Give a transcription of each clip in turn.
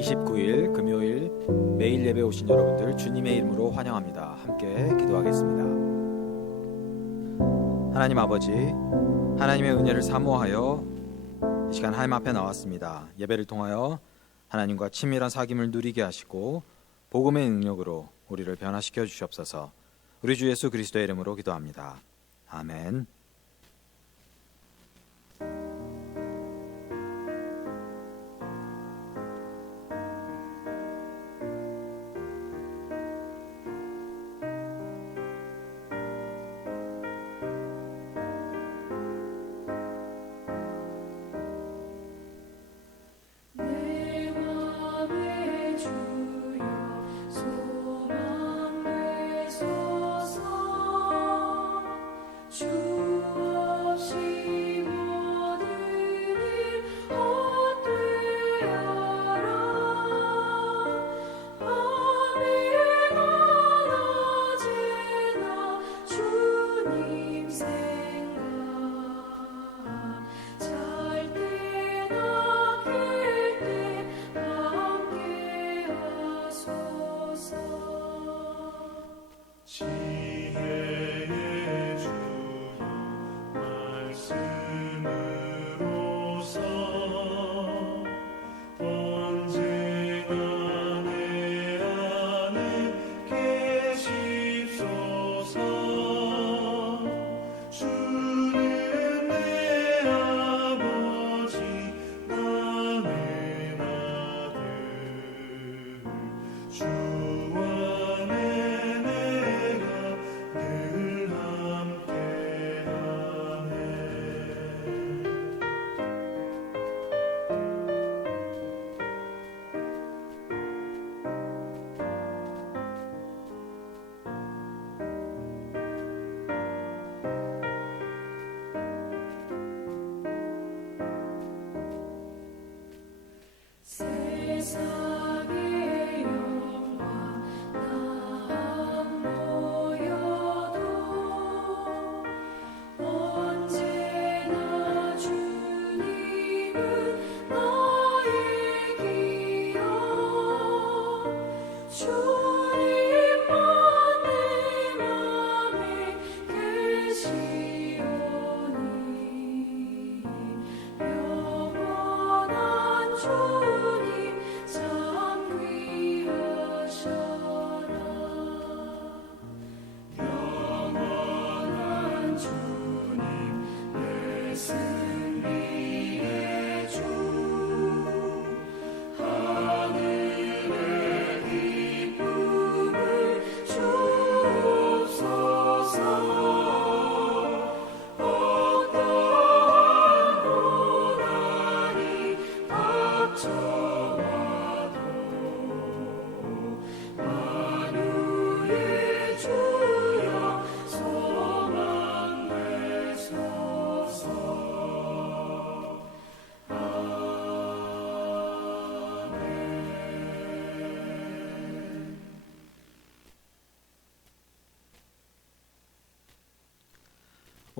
29일 금요일 매일 예배 오신 여러분들 주님의 이름으로 환영합니다. 함께 기도하겠습니다. 하나님 아버지, 하나님의 은혜를 사모하여 이 시간 하나님 앞에 나왔습니다. 예배를 통하여 하나님과 친밀한 사귐을 누리게 하시고 복음의 능력으로 우리를 변화시켜 주시옵소서. 우리 주 예수 그리스도의 이름으로 기도합니다. 아멘.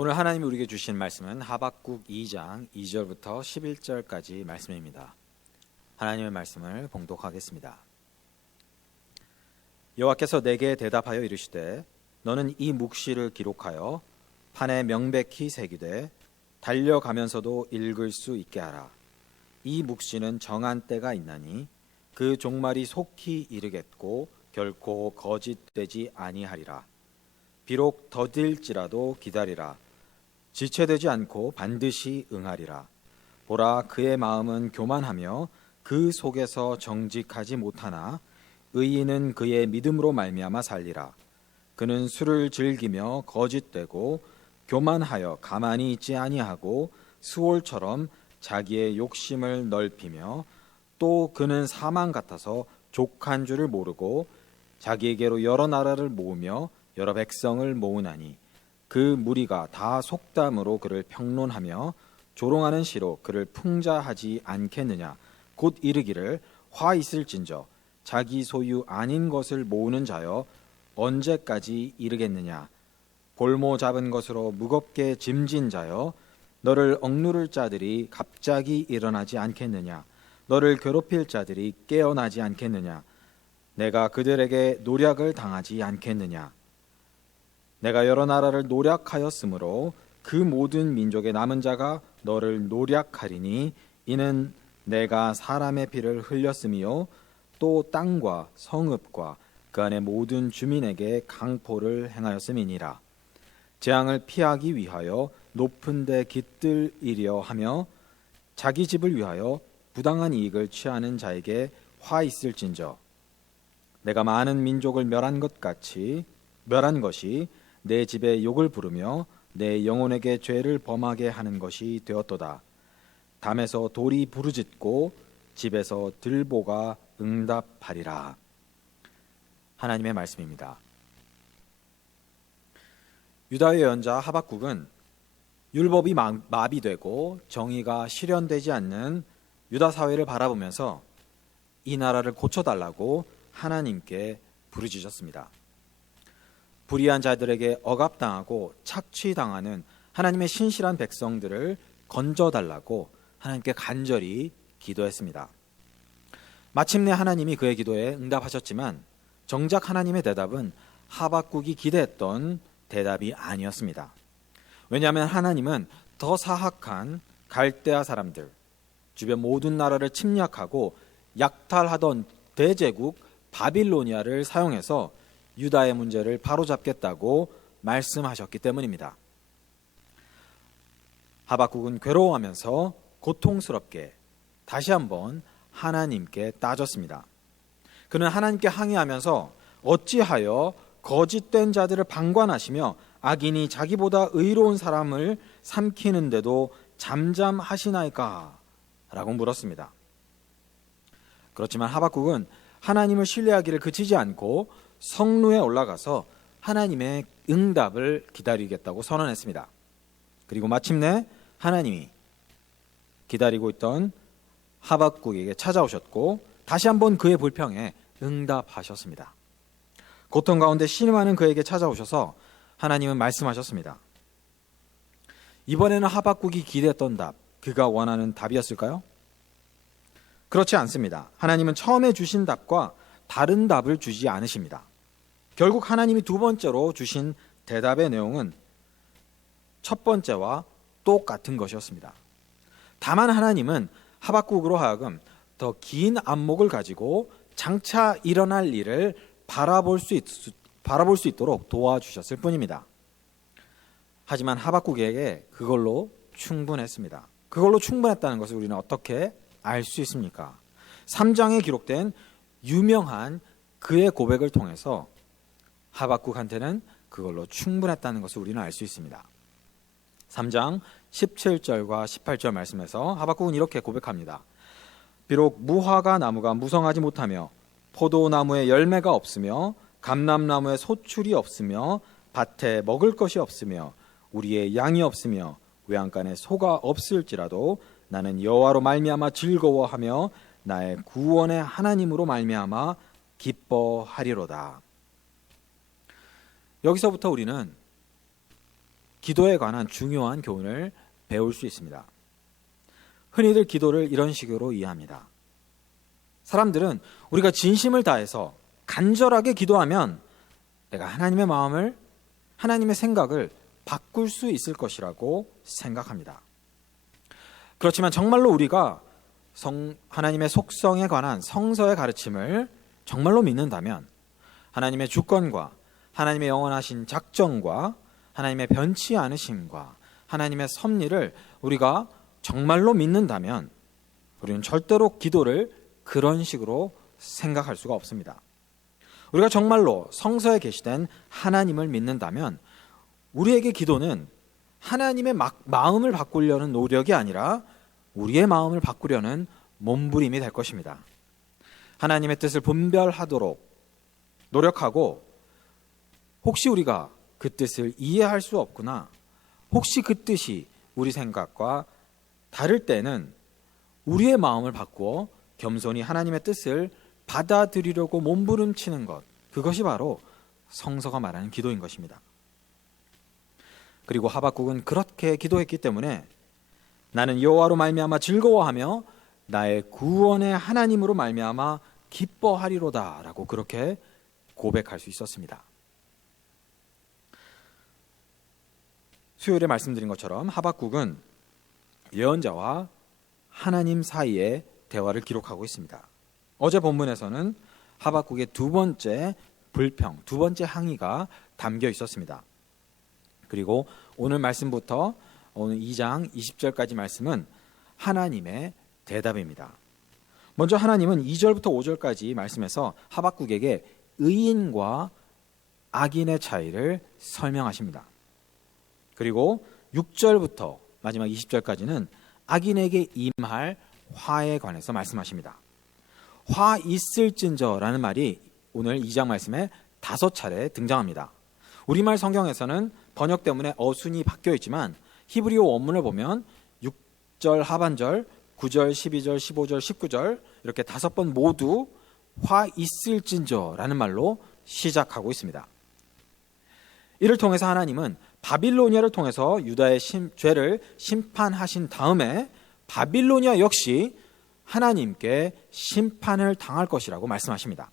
오늘 하나님이 우리에게 주신 말씀은 하박국 2장 2절부터 11절까지 말씀입니다. 하나님의 말씀을 봉독하겠습니다. 여호와께서 내게 대답하여 이르시되 너는 이 묵시를 기록하여 판에 명백히 새기되 달려가면서도 읽을 수 있게 하라. 이 묵시는 정한 때가 있나니 그 종말이 속히 이르겠고 결코 거짓되지 아니하리라. 비록 더딜지라도 기다리라. 지체되지 않고 반드시 응하리라. 보라, 그의 마음은 교만하며 그 속에서 정직하지 못하나 의인은 그의 믿음으로 말미암아 살리라. 그는 술을 즐기며 거짓되고 교만하여 가만히 있지 아니하고 수올처럼 자기의 욕심을 넓히며 또 그는 사망 같아서 족한 줄을 모르고 자기에게로 여러 나라를 모으며 여러 백성을 모으나니 그 무리가 다 속담으로 그를 평론하며 조롱하는 시로 그를 풍자하지 않겠느냐. 곧 이르기를 화 있을진저 자기 소유 아닌 것을 모으는 자여 언제까지 이르겠느냐. 볼모 잡은 것으로 무겁게 짐진 자여 너를 억누를 자들이 갑자기 일어나지 않겠느냐. 너를 괴롭힐 자들이 깨어나지 않겠느냐? 내가 그들에게 노략을 당하지 않겠느냐? 내가 여러 나라를 노략하였으므로 그 모든 민족의 남은 자가 너를 노략하리니 이는 내가 사람의 피를 흘렸음이요 또 땅과 성읍과 그 안의 모든 주민에게 강포를 행하였음이니라. 재앙을 피하기 위하여 높은 데 깃들이려 하며 자기 집을 위하여 부당한 이익을 취하는 자에게 화 있을진저 내가 많은 민족을 멸한 것이 내 집에 욕을 부르며 내 영혼에게 죄를 범하게 하는 것이 되었도다. 담에서 돌이 부르짖고 집에서 들보가 응답하리라. 하나님의 말씀입니다. 유다의 예언자 하박국은 율법이 마비되고 정의가 실현되지 않는 유다 사회를 바라보면서 이 나라를 고쳐달라고 하나님께 부르짖었습니다. 불의한 자들에게 억압당하고 착취당하는 하나님의 신실한 백성들을 건져달라고 하나님께 간절히 기도했습니다. 마침내 하나님이 그의 기도에 응답하셨지만 정작 하나님의 대답은 하박국이 기대했던 대답이 아니었습니다. 왜냐하면 하나님은 더 사악한 갈대아 사람들, 주변 모든 나라를 침략하고 약탈하던 대제국 바빌로니아를 사용해서 유다의 문제를 바로잡겠다고 말씀하셨기 때문입니다. 하박국은 괴로워하면서 고통스럽게 다시 한번 하나님께 따졌습니다. 그는 하나님께 항의하면서 어찌하여 거짓된 자들을 방관하시며 악인이 자기보다 의로운 사람을 삼키는데도 잠잠하시나이까? 라고 물었습니다. 그렇지만 하박국은 하나님을 신뢰하기를 그치지 않고 성루에 올라가서 하나님의 응답을 기다리겠다고 선언했습니다. 그리고 마침내 하나님이 기다리고 있던 하박국에게 찾아오셨고 다시 한번 그의 불평에 응답하셨습니다. 고통 가운데 신음하는 그에게 찾아오셔서 하나님은 말씀하셨습니다. 이번에는 하박국이 기대했던 답, 그가 원하는 답이었을까요? 그렇지 않습니다. 하나님은 처음에 주신 답과 다른 답을 주지 않으십니다. 결국 하나님이 두 번째로 주신 대답의 내용은 첫 번째와 똑같은 것이었습니다. 다만 하나님은 하박국으로 하여금 더 긴 안목을 가지고 장차 일어날 일을 바라볼 수 있도록 도와주셨을 뿐입니다. 하지만 하박국에게 그걸로 충분했습니다. 그걸로 충분했다는 것을 우리는 어떻게 알 수 있습니까? 3장에 기록된 유명한 그의 고백을 통해서 하박국한테는 그걸로 충분했다는 것을 우리는 알 수 있습니다. 3장 17절과 18절 말씀에서 하박국은 이렇게 고백합니다. 비록 무화과 나무가 무성하지 못하며 포도나무에 열매가 없으며 감람나무에 소출이 없으며 밭에 먹을 것이 없으며 우리의 양이 없으며 외양간에 소가 없을지라도 나는 여호와로 말미암아 즐거워하며 나의 구원의 하나님으로 말미암아 기뻐하리로다. 여기서부터 우리는 기도에 관한 중요한 교훈을 배울 수 있습니다. 흔히들 기도를 이런 식으로 이해합니다. 사람들은 우리가 진심을 다해서 간절하게 기도하면 내가 하나님의 마음을, 하나님의 생각을 바꿀 수 있을 것이라고 생각합니다. 그렇지만 정말로 우리가 하나님의 속성에 관한 성서의 가르침을 정말로 믿는다면 하나님의 주권과 하나님의 영원하신 작정과 하나님의 변치 않으심과 하나님의 섭리를 우리가 정말로 믿는다면 우리는 절대로 기도를 그런 식으로 생각할 수가 없습니다. 우리가 정말로 성서에 계시된 하나님을 믿는다면 우리에게 기도는 하나님의 마음을 바꾸려는 노력이 아니라 우리의 마음을 바꾸려는 몸부림이 될 것입니다. 하나님의 뜻을 분별하도록 노력하고 혹시 우리가 그 뜻을 이해할 수 없구나, 혹시 그 뜻이 우리 생각과 다를 때는 우리의 마음을 바꾸어 겸손히 하나님의 뜻을 받아들이려고 몸부림치는 것, 그것이 바로 성서가 말하는 기도인 것입니다. 그리고 하박국은 그렇게 기도했기 때문에 나는 여호와로 말미암아 즐거워하며 나의 구원의 하나님으로 말미암아 기뻐하리로다라고 그렇게 고백할 수 있었습니다. 수요일에 말씀드린 것처럼 하박국은 예언자와 하나님 사이의 대화를 기록하고 있습니다. 어제 본문에서는 하박국의 두 번째 불평, 두 번째 항의가 담겨 있었습니다. 그리고 오늘 말씀부터 오늘 2장 20절까지 말씀은 하나님의 대답입니다. 먼저 하나님은 2절부터 5절까지 말씀에서 하박국에게 의인과 악인의 차이를 설명하십니다. 그리고 6절부터 마지막 20절까지는 악인에게 임할 화에 관해서 말씀하십니다. 화 있을진저라는 말이 오늘 2장 말씀에 5차례 등장합니다. 우리말 성경에서는 번역 때문에 어순이 바뀌어 있지만 히브리어 원문을 보면 6절 하반절, 9절, 12절, 15절, 19절 이렇게 5번 모두 화 있을진저라는 말로 시작하고 있습니다. 이를 통해서 하나님은 바빌로니아를 통해서 유다의 죄를 심판하신 다음에 바빌로니아 역시 하나님께 심판을 당할 것이라고 말씀하십니다.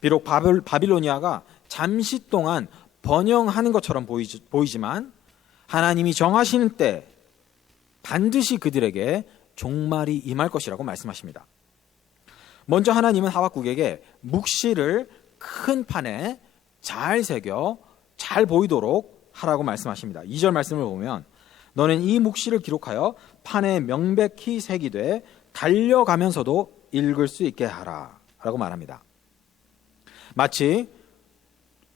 비록 바빌로니아가 잠시 동안 번영하는 것처럼 보이지만 하나님이 정하시는 때 반드시 그들에게 종말이 임할 것이라고 말씀하십니다. 먼저 하나님은 하박국에게 묵시를 큰 판에 잘 새겨 잘 보이도록 하라고 말씀하십니다. 2절 말씀을 보면 너는 이 묵시를 기록하여 판에 명백히 새기되 달려가면서도 읽을 수 있게 하라 라고 말합니다. 마치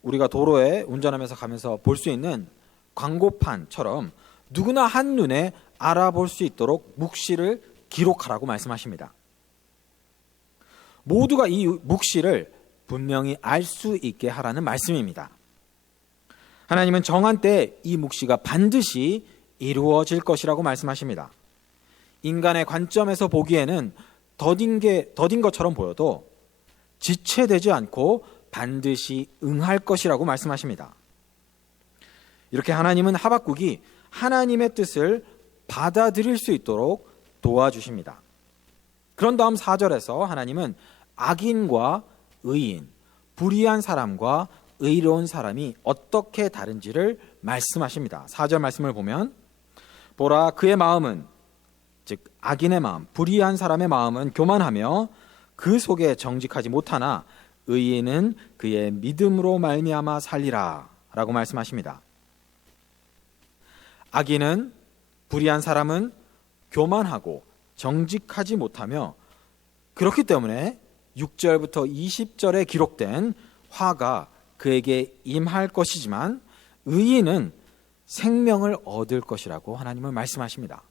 우리가 도로에 운전하면서 가면서 볼 수 있는 광고판처럼 누구나 한눈에 알아볼 수 있도록 묵시를 기록하라고 말씀하십니다. 모두가 이 묵시를 분명히 알 수 있게 하라는 말씀입니다. 하나님은 정한 때에 이 묵시가 반드시 이루어질 것이라고 말씀하십니다. 인간의 관점에서 보기에는 더딘 것처럼 보여도 지체되지 않고 반드시 응할 것이라고 말씀하십니다. 이렇게 하나님은 하박국이 하나님의 뜻을 받아들일 수 있도록 도와주십니다. 그런 다음 4절에서 하나님은 악인과 의인, 불의한 사람과 의로운 사람이 어떻게 다른지를 말씀하십니다. 4절 말씀을 보면 보라 그의 마음은 즉 악인의 마음, 불의한 사람의 마음은 교만하며 그 속에 정직하지 못하나 의인은 그의 믿음으로 말미암아 살리라 라고 말씀하십니다. 악인은 불의한 사람은 교만하고 정직하지 못하며 그렇기 때문에 6절부터 20절에 기록된 화가 그에게 임할 것이지만 의인은 생명을 얻을 것이라고 하나님은 말씀하십니다.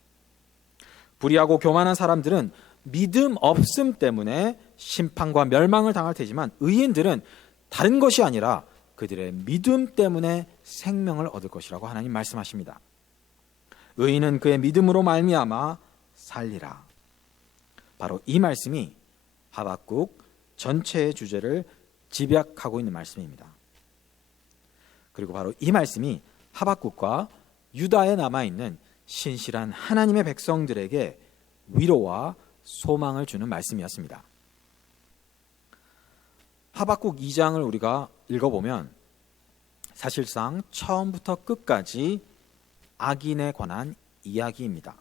불의하고 교만한 사람들은 믿음 없음 때문에 심판과 멸망을 당할 테지만 의인들은 다른 것이 아니라 그들의 믿음 때문에 생명을 얻을 것이라고 하나님 말씀하십니다. 의인은 그의 믿음으로 말미암아 살리라. 바로 이 말씀이 하박국 전체의 주제를 집약하고 있는 말씀입니다. 그리고 바로 이 말씀이 하박국과 유다에 남아있는 신실한 하나님의 백성들에게 위로와 소망을 주는 말씀이었습니다. 하박국 2장을 우리가 읽어보면 사실상 처음부터 끝까지 악인에 관한 이야기입니다.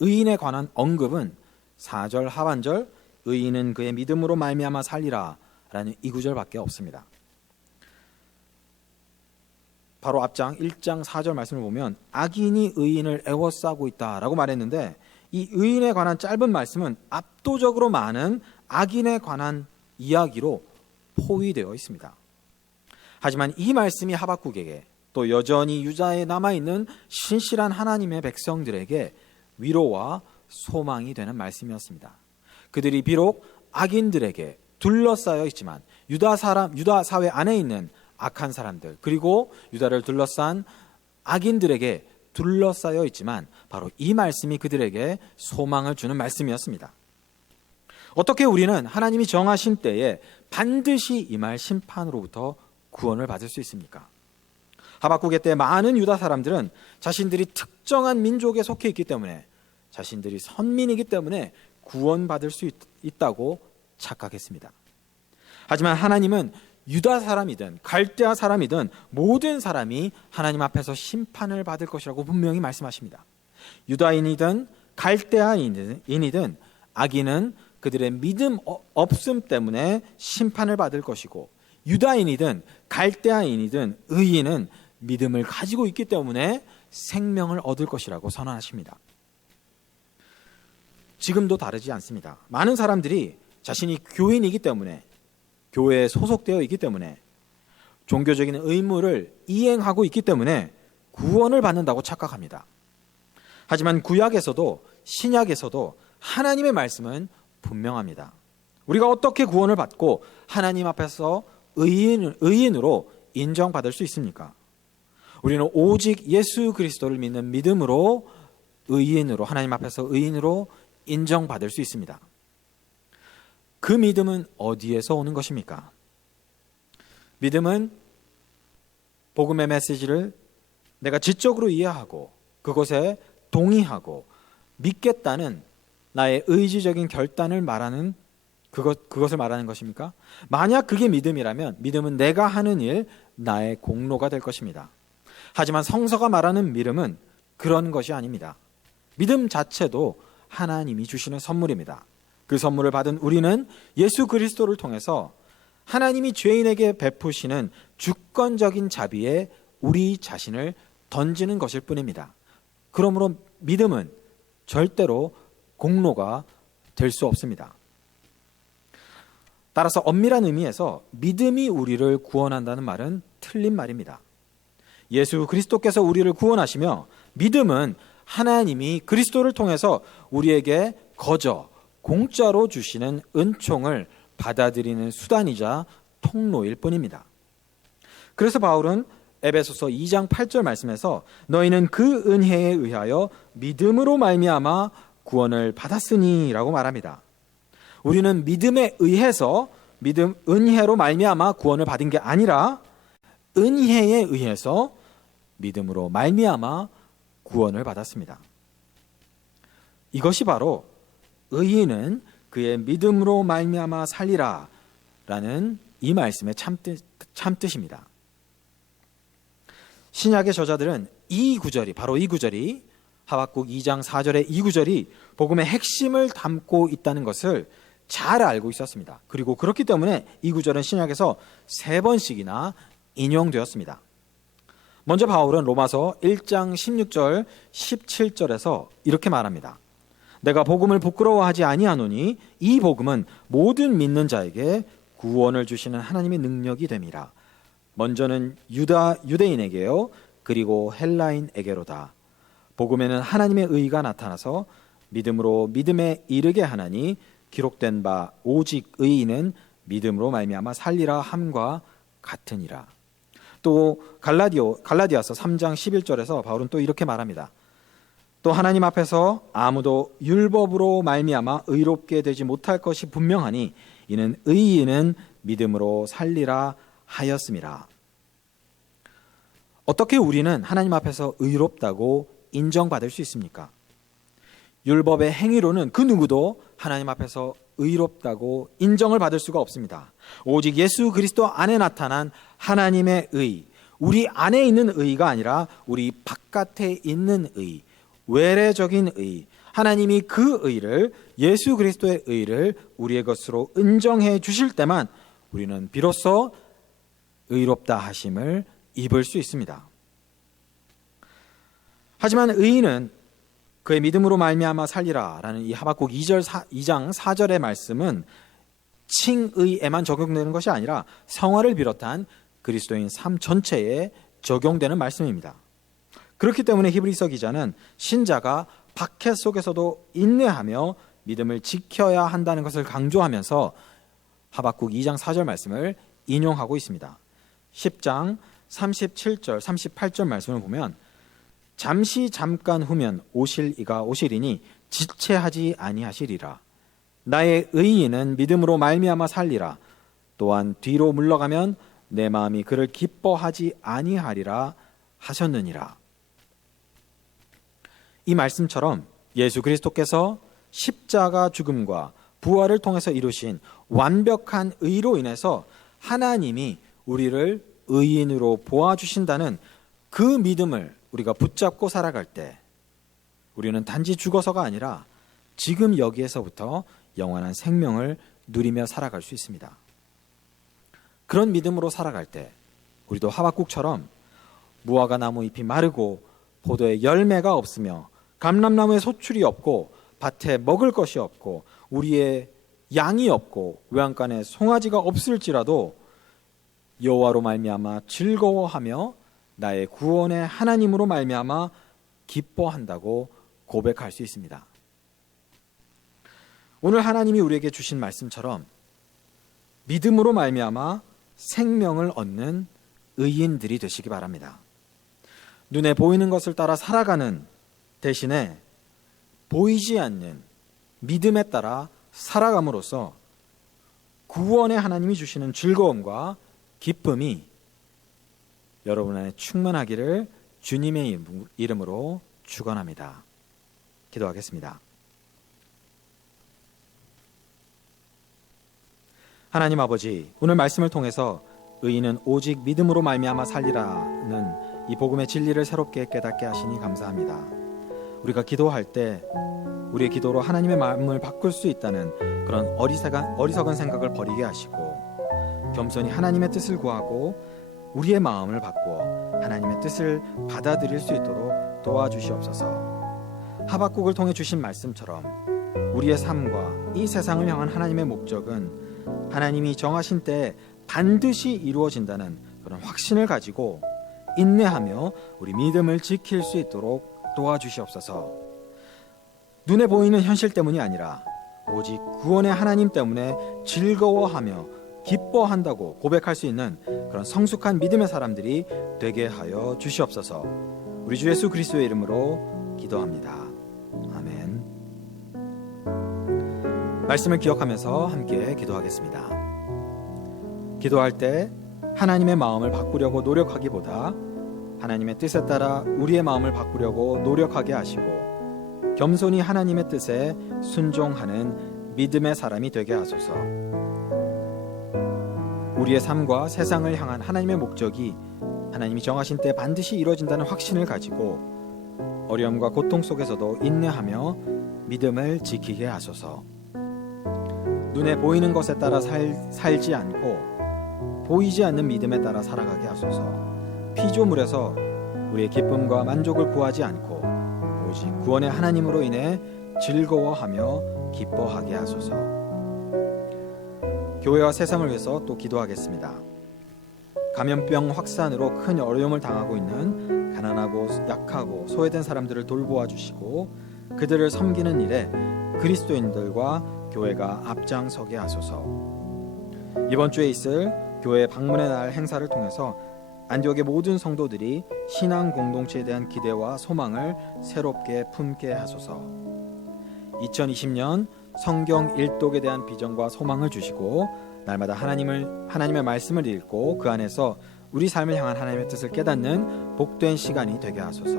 의인에 관한 언급은 4절 하반절 의인은 그의 믿음으로 말미암아 살리라 라는 이 구절밖에 없습니다. 바로 앞장 1장 4절 말씀을 보면 악인이 의인을 애워싸고 있다라고 말했는데 이 의인에 관한 짧은 말씀은 압도적으로 많은 악인에 관한 이야기로 포위되어 있습니다. 하지만 이 말씀이 하박국에게 또 여전히 유다에 남아있는 신실한 하나님의 백성들에게 위로와 소망이 되는 말씀이었습니다. 그들이 비록 악인들에게 둘러싸여 있지만 유다 사회 안에 있는 악한 사람들 그리고 유다를 둘러싼 악인들에게 둘러싸여 있지만 바로 이 말씀이 그들에게 소망을 주는 말씀이었습니다. 어떻게 우리는 하나님이 정하신 때에 반드시 임할 심판으로부터 구원을 받을 수 있습니까? 하박국의 때 많은 유다 사람들은 자신들이 특정한 민족에 속해 있기 때문에 자신들이 선민이기 때문에 구원받을 수 있다고 착각했습니다. 하지만 하나님은 유다 사람이든 갈대아 사람이든 모든 사람이 하나님 앞에서 심판을 받을 것이라고 분명히 말씀하십니다. 유다인이든 갈대아인이든 악인은 그들의 믿음 없음 때문에 심판을 받을 것이고, 유다인이든 갈대아인이든 의인은 믿음을 가지고 있기 때문에 생명을 얻을 것이라고 선언하십니다. 지금도 다르지 않습니다. 많은 사람들이 자신이 교인이기 때문에, 교회에 소속되어 있기 때문에, 종교적인 의무를 이행하고 있기 때문에 구원을 받는다고 착각합니다. 하지만 구약에서도 신약에서도 하나님의 말씀은 분명합니다. 우리가 어떻게 구원을 받고 하나님 앞에서 의인으로 인정받을 수 있습니까? 우리는 오직 예수 그리스도를 믿는 믿음으로 의인으로, 하나님 앞에서 의인으로 인정받을 수 있습니다. 그 믿음은 어디에서 오는 것입니까? 믿음은 복음의 메시지를 내가 지적으로 이해하고 그것에 동의하고 믿겠다는 나의 의지적인 결단을 말하는 그것을 말하는 것입니까? 만약 그게 믿음이라면 믿음은 내가 하는 일, 나의 공로가 될 것입니다. 하지만 성서가 말하는 믿음은 그런 것이 아닙니다. 믿음 자체도 하나님이 주시는 선물입니다. 그 선물을 받은 우리는 예수 그리스도를 통해서 하나님이 죄인에게 베푸시는 주권적인 자비에 우리 자신을 던지는 것일 뿐입니다. 그러므로 믿음은 절대로 공로가 될 수 없습니다. 따라서 엄밀한 의미에서 믿음이 우리를 구원한다는 말은 틀린 말입니다. 예수 그리스도께서 우리를 구원하시며, 믿음은 하나님이 그리스도를 통해서 우리에게 거저 공짜로 주시는 은총을 받아들이는 수단이자 통로일 뿐입니다. 그래서 바울은 에베소서 2장 8절 말씀에서 너희는 그 은혜에 의하여 믿음으로 말미암아 구원을 받았으니 라고 말합니다. 우리는 믿음에 의해서 은혜로 말미암아 구원을 받은 게 아니라 은혜에 의해서 믿음으로 말미암아 구원을 받았습니다. 이것이 바로 의인은 그의 믿음으로 말미암아 살리라 라는 이 말씀의 참뜻입니다. 신약의 저자들은 바로 이 구절이 하박국 2장 4절의 이 구절이 복음의 핵심을 담고 있다는 것을 잘 알고 있었습니다. 그리고 그렇기 때문에 이 구절은 신약에서 3번씩이나 인용되었습니다. 먼저 바울은 로마서 1장 16절 17절에서 이렇게 말합니다. 내가 복음을 부끄러워하지 아니하노니 이 복음은 모든 믿는 자에게 구원을 주시는 하나님의 능력이 됨이라. 먼저는 유대인에게요, 그리고 헬라인에게로다. 복음에는 하나님의 의가 나타나서 믿음으로 믿음에 이르게 하나니 기록된 바 오직 의인은 믿음으로 말미암아 살리라 함과 같으니라. 또 갈라디아서 3장 11절에서 바울은 또 이렇게 말합니다. 또 하나님 앞에서 아무도 율법으로 말미암아 의롭게 되지 못할 것이 분명하니 이는 의인은 믿음으로 살리라 하였음이라. 어떻게 우리는 하나님 앞에서 의롭다고 인정받을 수 있습니까? 율법의 행위로는 그 누구도 하나님 앞에서 의롭다고 인정을 받을 수가 없습니다. 오직 예수 그리스도 안에 나타난 하나님의 의, 우리 안에 있는 의가 아니라 우리 바깥에 있는 의, 외래적인 의, 하나님이 그 의를, 예수 그리스도의 의를 우리의 것으로 인정해 주실 때만 우리는 비로소 의롭다 하심을 입을 수 있습니다. 하지만 의인은 그의 믿음으로 말미암아 살리라 라는 이 하박국 2장 4절의 말씀은 칭의에만 적용되는 것이 아니라 성화를 비롯한 그리스도인 삶 전체에 적용되는 말씀입니다. 그렇기 때문에 히브리서 기자는 신자가 박해 속에서도 인내하며 믿음을 지켜야 한다는 것을 강조하면서 하박국 2장 4절 말씀을 인용하고 있습니다. 10장 37절 38절 말씀을 보면 잠시 잠깐 후면 오실 이가 오시리니 지체하지 아니하시리라. 나의 의인은 믿음으로 말미암아 살리라. 또한 뒤로 물러가면 내 마음이 그를 기뻐하지 아니하리라 하셨느니라. 이 말씀처럼 예수 그리스도께서 십자가 죽음과 부활을 통해서 이루신 완벽한 의로 인해서 하나님이 우리를 의인으로 보아주신다는 그 믿음을 우리가 붙잡고 살아갈 때 우리는 단지 죽어서가 아니라 지금 여기에서부터 영원한 생명을 누리며 살아갈 수 있습니다. 그런 믿음으로 살아갈 때 우리도 하박국처럼 무화과 나무 잎이 마르고 포도에 열매가 없으며 감람나무에 소출이 없고 밭에 먹을 것이 없고 우리의 양이 없고 외양간에 송아지가 없을지라도 여호와로 말미암아 즐거워하며 나의 구원의 하나님으로 말미암아 기뻐한다고 고백할 수 있습니다. 오늘 하나님이 우리에게 주신 말씀처럼 믿음으로 말미암아 생명을 얻는 의인들이 되시기 바랍니다. 눈에 보이는 것을 따라 살아가는 대신에 보이지 않는 믿음에 따라 살아감으로써 구원의 하나님이 주시는 즐거움과 기쁨이 여러분 안에 충만하기를 주님의 이름으로 축원합니다. 기도하겠습니다. 하나님 아버지, 오늘 말씀을 통해서 의인은 오직 믿음으로 말미암아 살리라는 이 복음의 진리를 새롭게 깨닫게 하시니 감사합니다. 우리가 기도할 때 우리의 기도로 하나님의 마음을 바꿀 수 있다는 그런 어리석은 생각을 버리게 하시고 겸손히 하나님의 뜻을 구하고 우리의 마음을 바꾸어 하나님의 뜻을 받아들일 수 있도록 도와주시옵소서. 하박국을 통해 주신 말씀처럼 우리의 삶과 이 세상을 향한 하나님의 목적은 하나님이 정하신 때에 반드시 이루어진다는 그런 확신을 가지고 인내하며 우리 믿음을 지킬 수 있도록 도와주시옵소서. 눈에 보이는 현실 때문이 아니라 오직 구원의 하나님 때문에 즐거워하며 기뻐한다고 고백할 수 있는 그런 성숙한 믿음의 사람들이 되게 하여 주시옵소서. 우리 주 예수 그리스도의 이름으로 기도합니다. 아멘. 말씀을 기억하면서 함께 기도하겠습니다. 기도할 때 하나님의 마음을 바꾸려고 노력하기보다 하나님의 뜻에 따라 우리의 마음을 바꾸려고 노력하게 하시고 겸손히 하나님의 뜻에 순종하는 믿음의 사람이 되게 하소서. 우리의 삶과 세상을 향한 하나님의 목적이 하나님이 정하신 때 반드시 이루어진다는 확신을 가지고 어려움과 고통 속에서도 인내하며 믿음을 지키게 하소서. 눈에 보이는 것에 따라 살지 않고 보이지 않는 믿음에 따라 살아가게 하소서. 피조물에서 우리의 기쁨과 만족을 구하지 않고 오직 구원의 하나님으로 인해 즐거워하며 기뻐하게 하소서. 교회와 세상을 위해서 또 기도하겠습니다. 감염병 확산으로 큰 어려움을 당하고 있는 가난하고 약하고 소외된 사람들을 돌보아 주시고 그들을 섬기는 일에 그리스도인들과 교회가 앞장서게 하소서. 이번 주에 있을 교회 방문의 날 행사를 통해서 안디옥의 모든 성도들이 신앙 공동체에 대한 기대와 소망을 새롭게 품게 하소서. 2020년 성경 일독에 대한 비전과 소망을 주시고 날마다 하나님의 말씀을 읽고 그 안에서 우리 삶을 향한 하나님의 뜻을 깨닫는 복된 시간이 되게 하소서.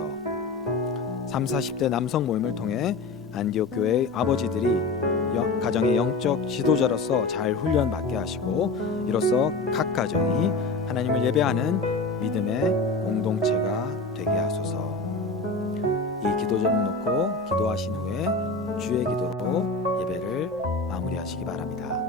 30, 40대 남성 모임을 통해 안디옥 교회의 아버지들이 가정의 영적 지도자로서 잘 훈련받게 하시고 이로써 각 가정이 하나님을 예배하는 믿음의 공동체가 되게 하소서. 이 기도 제목 놓고 기도하신 후에 주의 기도로 예배를 마무리하시기 바랍니다.